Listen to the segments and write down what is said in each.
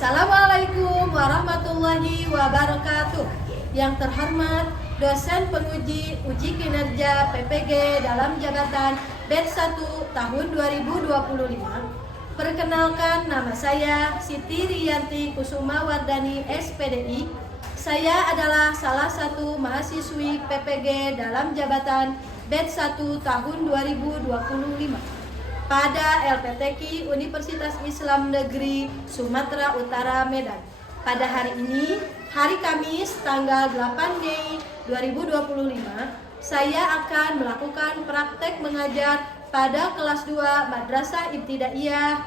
Assalamualaikum warahmatullahi wabarakatuh. Yang terhormat dosen penguji uji kinerja PPG dalam jabatan batch 1 tahun 2025. Perkenalkan, nama saya Siti Riyanti Kusuma Wardani SPDI. Saya adalah salah satu mahasiswi PPG dalam jabatan batch 1 tahun 2025 pada LPTQ Universitas Islam Negeri Sumatera Utara Medan. Pada hari ini, hari Kamis tanggal 8 Mei 2025, saya akan melakukan praktek mengajar pada kelas 2 Madrasah Ibtidaiyah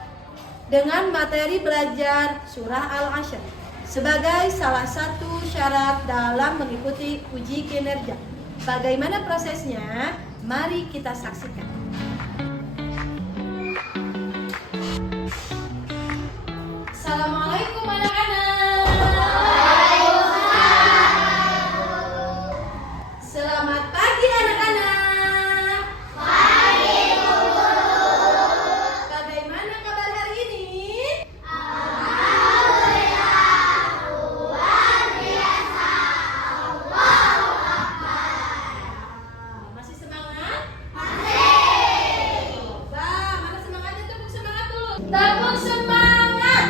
dengan materi belajar surah Al-Ashr sebagai salah satu syarat dalam mengikuti uji kinerja. Bagaimana prosesnya? Mari kita saksikan. Assalamualaikum anak-anak. Selamat pagi anak-anak. Pagi guru. Bagaimana kabar hari ini? Alhamdulillah, luar biasa. Allahu Akbar. Masih semangat? Masih. Coba, mana semangatnya? Tepuk semangat dulu. Tepuk semangat.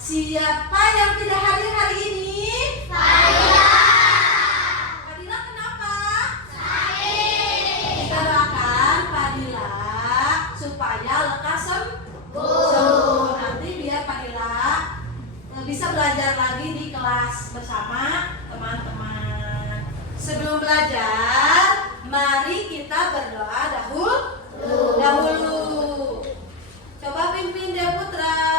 Siapa yang tidak hadir hari ini? Saya. Fadila kenapa? Sakit. Kita doakan Fadila supaya lekas sembuh. Nanti biar Fadila bisa belajar lagi di kelas bersama teman-teman. Sebelum belajar, mari kita berdoa dahulu. Coba pimpin Dea Putra.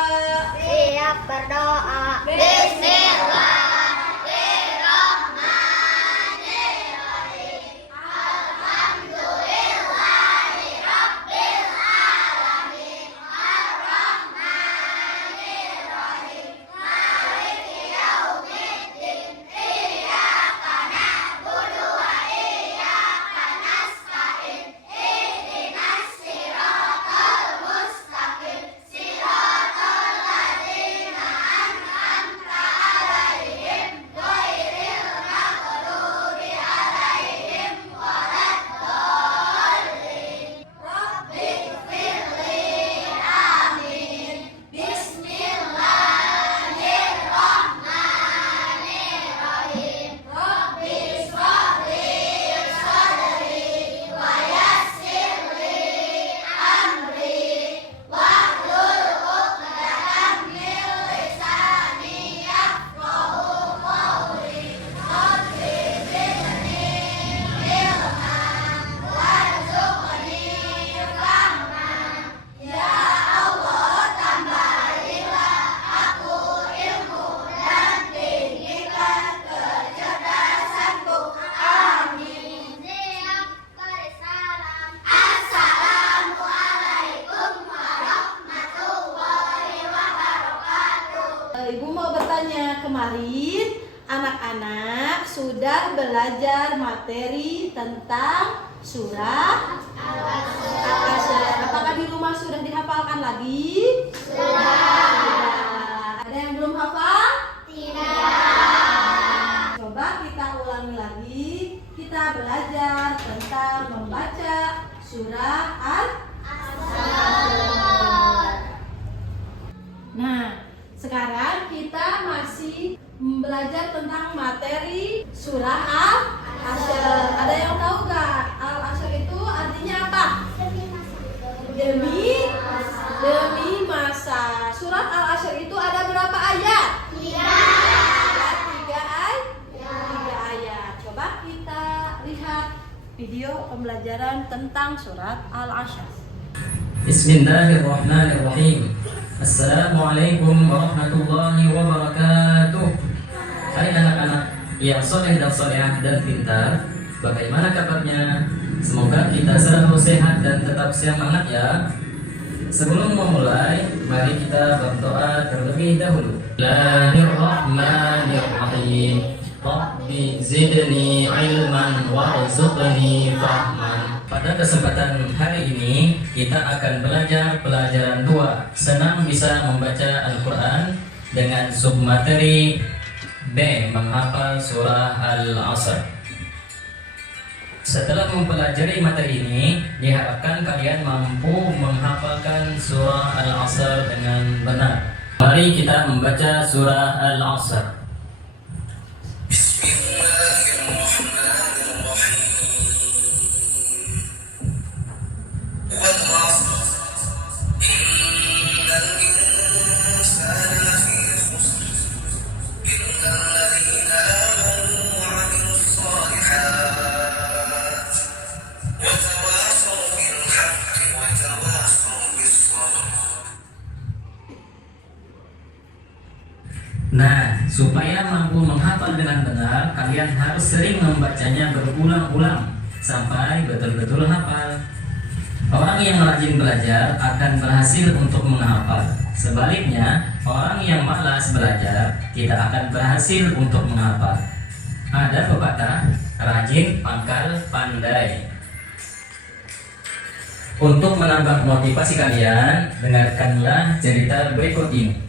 Siap berdoa. Bismillahirrahmanirrahim. Alhamdulillahirabbil alamin. Arrahmanirrahim. Maliki yaumiddin. Iyyaka na'budu wa iyyaka nasta'in. Ihdinas siratal mustaqim. Siratal ladzina an'amta 'alaihim ghairil maghdubi 'alaihim waladdallin. Rabbighfirli. Amin. Bismillahirrahmanirrahim. Rabbi shrah li sadri wa yassir li amri wahlul 'uqdatam min lisani yafqahu qawli. Rabbi zidni ilman warzuqni fahman. Ya Allah, tambahilah aku ilmu dan tinggikan kecerdasanku. Amin. Siap bersalam. Assalamualaikum warahmatullahi wabarakatuh. Ibu mau bertanya, kemarin anak-anak sudah belajar materi tentang surah Al-Ashr. Apakah di rumah sudah dihafalkan lagi? Sudah. Ada yang belum hafal? Tidak. Coba kita ulangi lagi. Kita belajar tentang membaca surah Al-Ashr. Nah, sekarang kita masih belajar tentang materi surah Al-Ashr. Ada yang tahu gak? Al-Ashr itu artinya apa? Demi masa. Surat Al-Ashr itu ada berapa ayat? Ada tiga ayat. Coba kita lihat video pembelajaran tentang surat Al-Ashr. Bismillahirrahmanirrahim. Assalamualaikum warahmatullahi wabarakatuh. Hai anak-anak yang soleh dan solehah dan pintar, bagaimana kabarnya? Semoga kita selalu sehat dan tetap semangat ya. Sebelum memulai, mari kita berdoa terlebih dahulu. Bismillahirrahmanirrahim. Rabbi zidni ilman warzuqni fahman. Pada kesempatan hari ini kita akan belajar pelajaran 2, senang bisa membaca Al-Quran, dengan submateri B, menghafal surah Al-Asr. Setelah mempelajari materi ini, diharapkan kalian mampu menghafalkan surah Al-Asr dengan benar. Mari kita membaca surah Al-Asr. Nah, supaya mampu menghafal dengan benar, kalian harus sering membacanya berulang-ulang sampai betul-betul hafal. Orang yang rajin belajar akan berhasil untuk menghafal. Sebaliknya, orang yang malas belajar tidak akan berhasil untuk menghafal. Ada pepatah, rajin pangkal pandai. Untuk menambah motivasi kalian, dengarkanlah cerita berikut ini.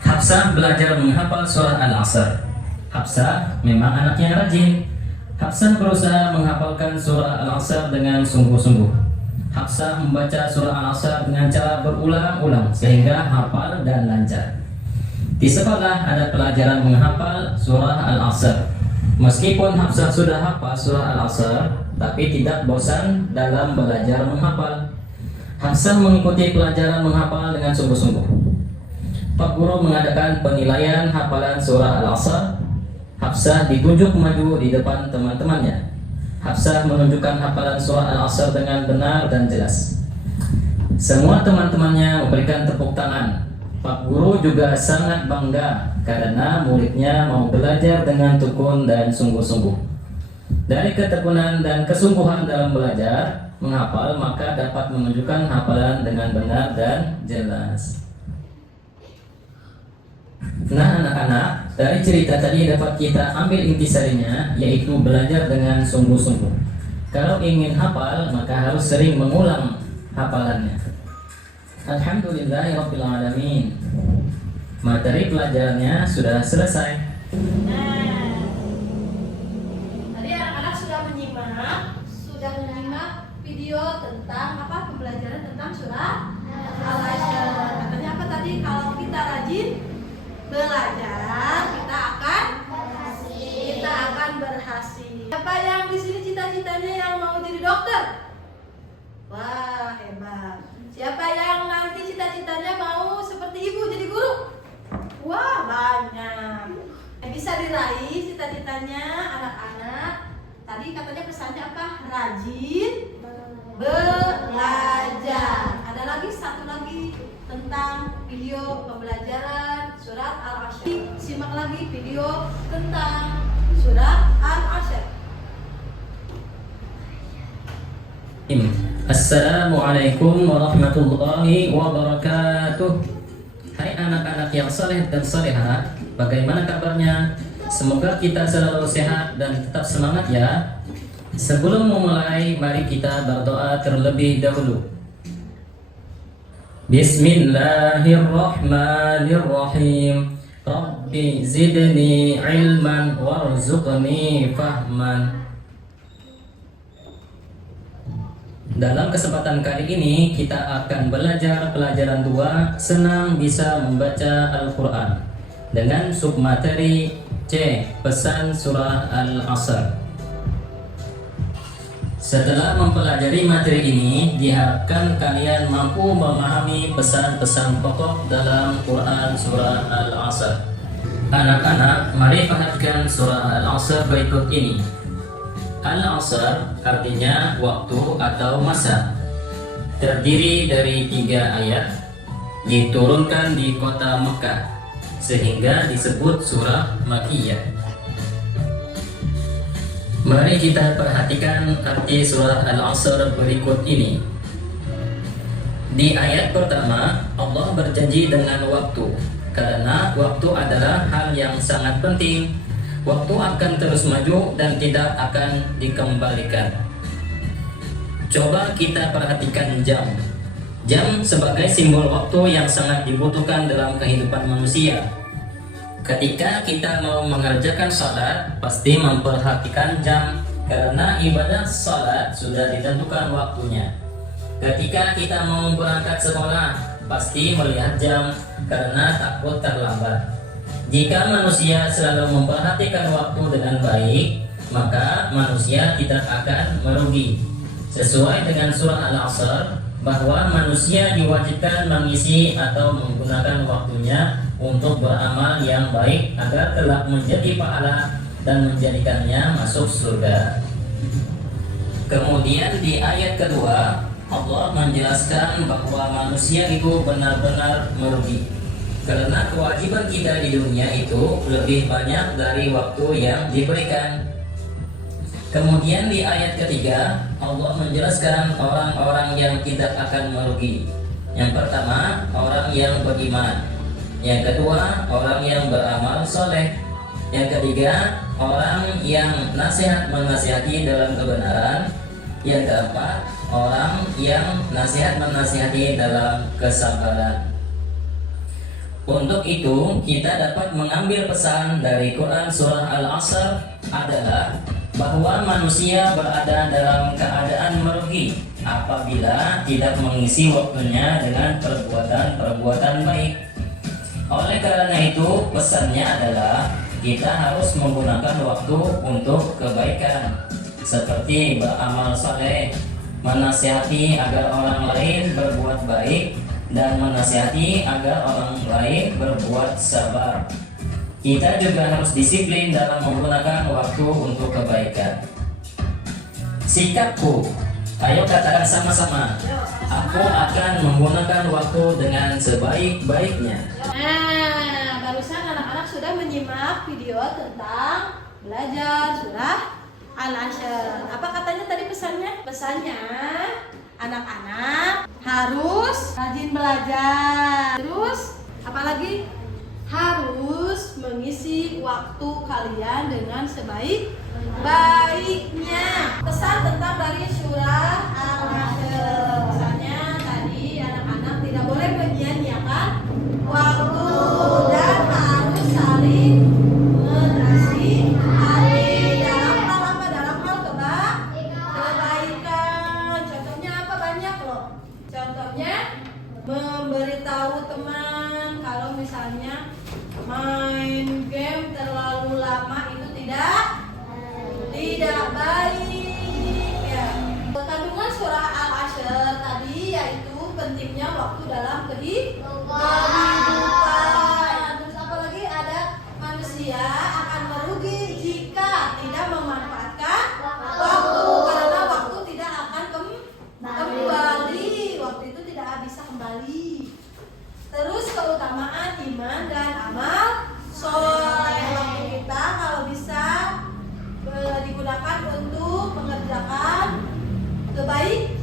Hafsah belajar menghafal surah Al-Asr. Hafsah memang anaknya rajin. Hafsah berusaha menghafalkan surah Al-Asr dengan sungguh-sungguh. Hafsah membaca surah Al-Asr dengan cara berulang-ulang sehingga hafal dan lancar. Di sekolah ada pelajaran menghafal surah Al-Asr. Meskipun Hafsah sudah hafal surah Al-Asr, tapi tidak bosan dalam belajar menghafal. Hafsah mengikuti pelajaran menghafal dengan sungguh-sungguh. Pak Guru mengadakan penilaian hafalan surah Al-Asr. Hafsah ditunjuk maju di depan teman-temannya. Hafsah menunjukkan hafalan surah Al-Asr dengan benar dan jelas. Semua teman-temannya memberikan tepuk tangan. Pak Guru juga sangat bangga karena muridnya mau belajar dengan tekun dan sungguh-sungguh. Dari ketekunan dan kesungguhan dalam belajar menghafal, maka dapat menunjukkan hafalan dengan benar dan jelas. Nah anak-anak, dari cerita tadi dapat kita ambil intisarinya, yaitu belajar dengan sungguh-sungguh. Kalau ingin hafal, maka harus sering mengulang hafalannya. Alhamdulillahirabbil alamin. Materi pelajarannya sudah selesai. Nah, tadi anak-anak sudah menyimak video tentang pembelajaran tentang surah Al-Asr. Katanya apa tadi? Kalau kita rajin belajar, kita akan berhasil. Siapa yang di sini cita-citanya yang mau jadi dokter? Wah, hebat. Siapa yang nanti cita-citanya mau seperti ibu jadi guru? Wah, banyak. Bisa diraih cita-citanya anak-anak. Tadi katanya pesannya apa? Rajin belajar. Ada lagi satu lagi tentang video pembelajaran surat Al-Asr. Simak lagi video tentang surat Al-Asr. Assalamualaikum warahmatullahi wabarakatuh. Hai anak-anak yang saleh dan salehah, bagaimana kabarnya? Semoga kita selalu sehat dan tetap semangat ya. Sebelum memulai, mari kita berdoa terlebih dahulu. Bismillahirrahmanirrahim. Rabbi zidni ilman warzuqni fahman. Dalam kesempatan kali ini kita akan belajar pelajaran 2, senang bisa membaca Al-Quran, dengan submateri C, pesan surah Al-Asr. Setelah mempelajari materi ini, diharapkan kalian mampu memahami pesan-pesan pokok dalam Quran surah Al-Asr. Anak-anak, mari perhatikan surah Al-Asr berikut ini. Al-Asr artinya waktu atau masa. Terdiri dari 3 ayat, diturunkan di kota Mekah, sehingga disebut surah Makkiyah. Mari kita perhatikan arti surah Al-Asr berikut ini. Di ayat pertama, Allah berjanji dengan waktu, karena waktu adalah hal yang sangat penting. Waktu akan terus maju dan tidak akan dikembalikan. Coba kita perhatikan jam. Jam sebagai simbol waktu yang sangat dibutuhkan dalam kehidupan manusia. Ketika kita mau mengerjakan salat, pasti memperhatikan jam, karena ibadah salat sudah ditentukan waktunya. Ketika kita mau berangkat sekolah, pasti melihat jam karena takut terlambat. Jika manusia selalu memperhatikan waktu dengan baik, maka manusia tidak akan merugi. Sesuai dengan surah Al-Asr, bahwa manusia diwajibkan mengisi atau menggunakan waktunya untuk beramal yang baik agar kelak menjadi pahala dan menjadikannya masuk surga. Kemudian di ayat kedua, Allah menjelaskan bahwa manusia itu benar-benar merugi, karena kewajiban kita di dunia itu lebih banyak dari waktu yang diberikan. Kemudian di ayat ketiga, Allah menjelaskan orang-orang yang tidak akan merugi. Yang pertama, orang yang beriman. Yang kedua, orang yang beramal soleh. Yang ketiga, orang yang nasihat-menasihati dalam kebenaran. Yang keempat, orang yang nasihat-menasihati dalam kesabaran. Untuk itu, kita dapat mengambil pesan dari Quran surah Al-Asr adalah bahwa manusia berada dalam keadaan merugi apabila tidak mengisi waktunya dengan perbuatan-perbuatan baik. Oleh karena itu, pesannya adalah kita harus menggunakan waktu untuk kebaikan, seperti beramal saleh, menasihati agar orang lain berbuat baik, dan menasihati agar orang lain berbuat sabar. Kita juga harus disiplin dalam menggunakan waktu untuk kebaikan. Sikapku, ayo katakan sama-sama. Aku akan menggunakan waktu dengan sebaik-baiknya. Nah, barusan anak-anak sudah menyimak video tentang belajar surah Al-Asr. Apa katanya tadi pesannya? Pesannya, anak-anak harus rajin belajar. Terus, apalagi? Harus mengisi waktu kalian dengan sebaik-baiknya. Pesan tentang dari surah Al-Asr. Misalnya tadi anak-anak tidak boleh menyia-nyiakan waktu dan harus saling menasihati dalam hal apa? Dalam hal kebaikan. Contohnya apa? Banyak loh. Contohnya memberitahu teman kalau misalnya main game terlalu lama itu tidak baik ya. Kandungan surah Al-Asr tadi yaitu pentingnya waktu dalam kehidupan. Terus apa lagi? Ada manusia akan merugi jika tidak memanfaatkan waktu, karena waktu tidak akan kembali. Waktu itu tidak bisa kembali. Terus keutamaan iman dan amal soleh. Waktu kita kalau bisa digunakan untuk mengerjakan kebaikan.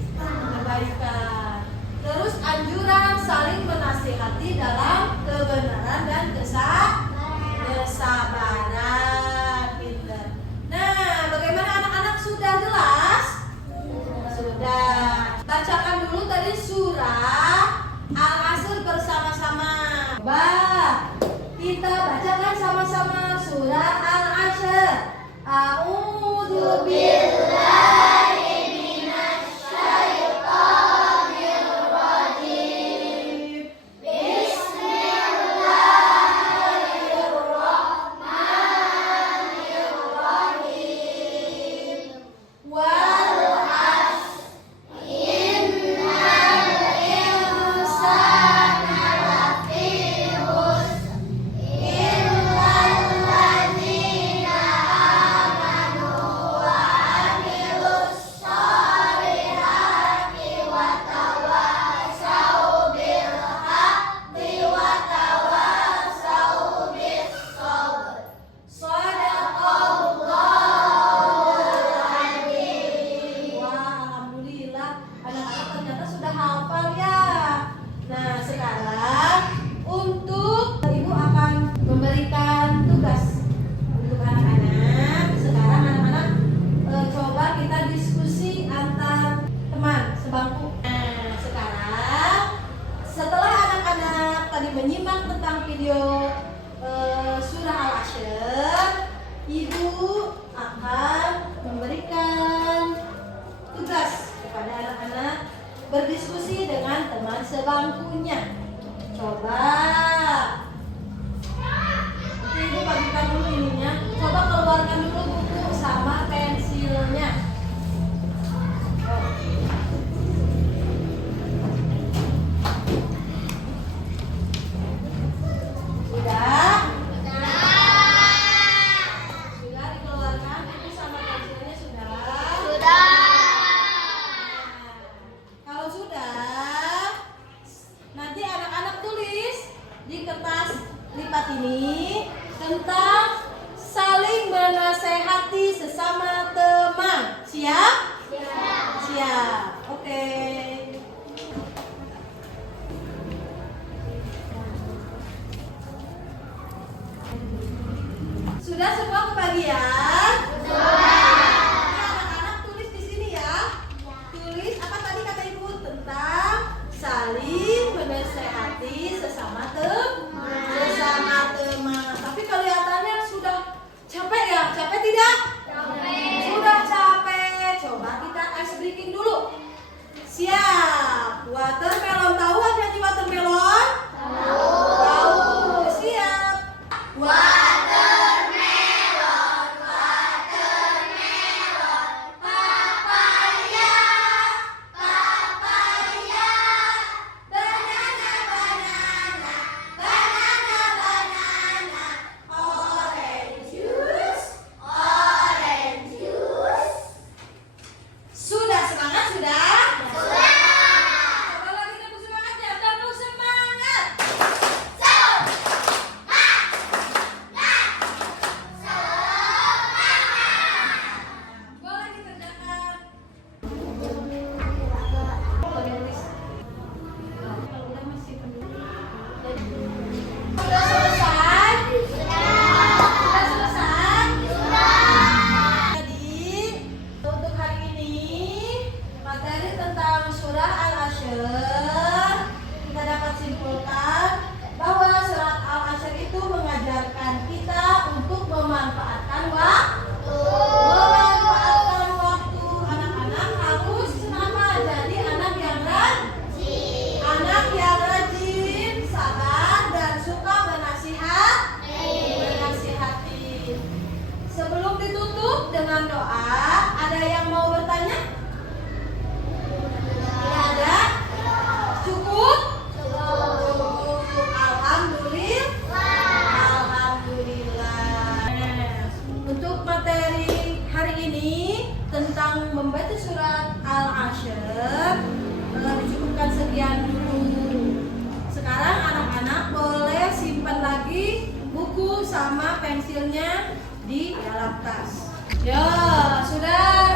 Terus anjuran saling menasihati dalam kebenaran dan kesabaran. Nah, bagaimana anak-anak, sudah jelas? Sudah. Bacakan dulu tadi surah Al-Asr bersama-sama. Kita bacakan sama-sama surah Al-Asr. A'udzu billahi minasy syaithanir rajim. Bismillahirrahmanirrahim. Wal 'ashr innal teman sebangkunya. Coba. Oke, Ibu bagikan dulu ininya. Coba keluarkan dulu buku sama pensilnya. Sudah? Sudah dikeluarkan buku sama pensilnya sudah? Kalau sudah, nanti anak-anak tulis di kertas lipat ini tentang saling menasehati sesama teman. Siap? Siap. Oke. Sudah semua kebagian? Anak-anak tulis di sini ya. Tulis apa tadi kata Ibu tentang saling menasehati sesama teman. Tapi kelihatannya sudah capek ya? Capek tidak? Sudah capek. Coba kita ice breaking dulu. Siap. Watermelon, tahu arti watermelon? Tahu. Siap. Sudah semangat sudah? Coba lagi tepuk semangatnya, tepuk semangat. Boleh dikerjakan. Sudah selesai? Sudah selesai? Jadi untuk hari ini materi tentang surah Al-Ashr kita dapat simpulkan bahwa surat Al-Ashr itu mengajarkan kita untuk memanfaatkan waktu. Memanfaatkan waktu. Anak-anak harus apa? Jadi anak yang rajin, sabar dan suka menasihati. Sebelum ditutup dengan doa, ada yang mau bertanya? Tidak ada? Cukup? Alhamdulillah. Untuk materi hari ini tentang membaca surat Al-Ashr dicukupkan sekian dulu. Sekarang anak-anak boleh simpan lagi buku sama pensilnya di dalam tas. Ya, sudah.